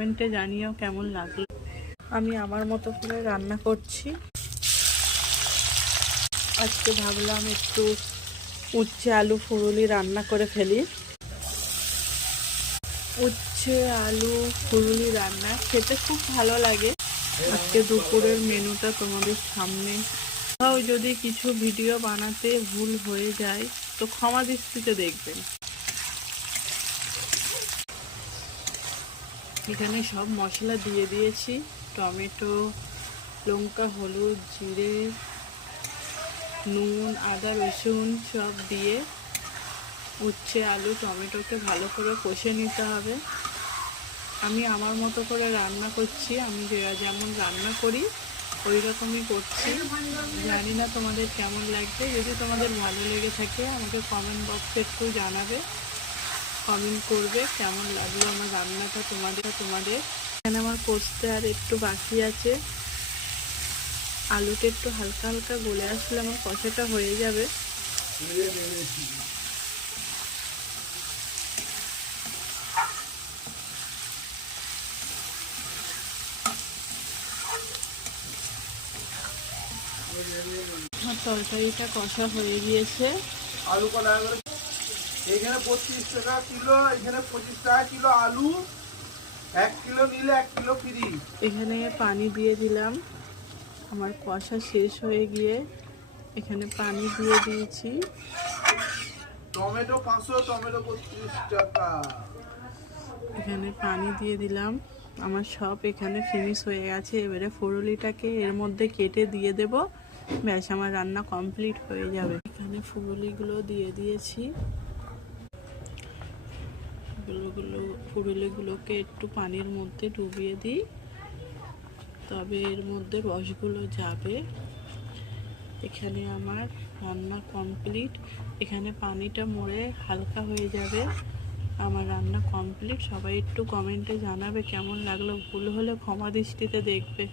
কমেন্টে জানিও কেমন লাগলো। আমি আমার মতো করে রান্না করছি। আজকে ভাবলাম একটু উচ্ছে আলু ফুরুলি রান্না করে ফেলি। উচ্ছে আলু ফুরুলি রান্না খেতে খুব ভালো লাগে। আজকে দুপুরের মেনুটা তোমাদের সামনে। যদি কিছু ভিডিও বানাতে ভুল হয়ে যায় তো ক্ষমা দৃষ্টিতে দেখবেন। এখানে সব মশলা দিয়ে দিয়েছি, টমেটো, লঙ্কা, হলুদ, জিরে, নুন, আদা, রসুন সব দিয়ে উচ্ছে আলু টমেটোকে ভালো করে কষে নিতে হবে। আমি আমার মতো করে রান্না করছি, আমি যেমন রান্না করি ওই রকমই করছি। জানি না তোমাদের কেমন লাগবে। যদি তোমাদের ভালো লেগে থাকে আমাকে কমেন্ট বক্সে একটু জানাবে, কমেন্ট করবে কেমন লাগলো আমার রান্নাটা তোমাদের। এখানে আমার কষতে আর একটু বাকি আছে। আলুটা একটু হালকা হালকা গলে আসলে আমার কষাটা হয়ে যাবে। আমার তরকারিটা কষা হয়ে গিয়েছে। আলু কটা এখানে 32 টাকা কিলো, এখানে 25 টাকা কিলো আলু। 1 কিলো নিলে 1 কিলো ফ্রি। এখানে পানি দিয়ে দিলাম। আমার কষা শেষ হয়ে গিয়ে এখানে পানি দিয়ে দিয়েছি। টমেটো 500, টমেটো 32 টাকা। এখানে পানি দিয়ে দিলাম। আমার সব এখানে ফিনিশ হয়ে গেছে। এবারে ফুরুলিটাকে এর মধ্যে কেটে দিয়ে দেব, ব্যাস আমার রান্না কমপ্লিট হয়ে যাবে। এখানে ফুরুলিগুলো দিয়ে দিয়েছি। ফুরুলিগুলোকে একটু পানির মধ্যে ডুবিয়ে দিই, তবে এর মধ্যে রসগুলো যাবে। এখানে আমার রান্না কমপ্লিট। এখানে পানিটা মরে হালকা হয়ে যাবে। আমার রান্না কমপ্লিট। সবাই একটু কমেন্টে জানাবে কেমন লাগলো। ভুল হলে ক্ষমা দৃষ্টিতে দেখবে।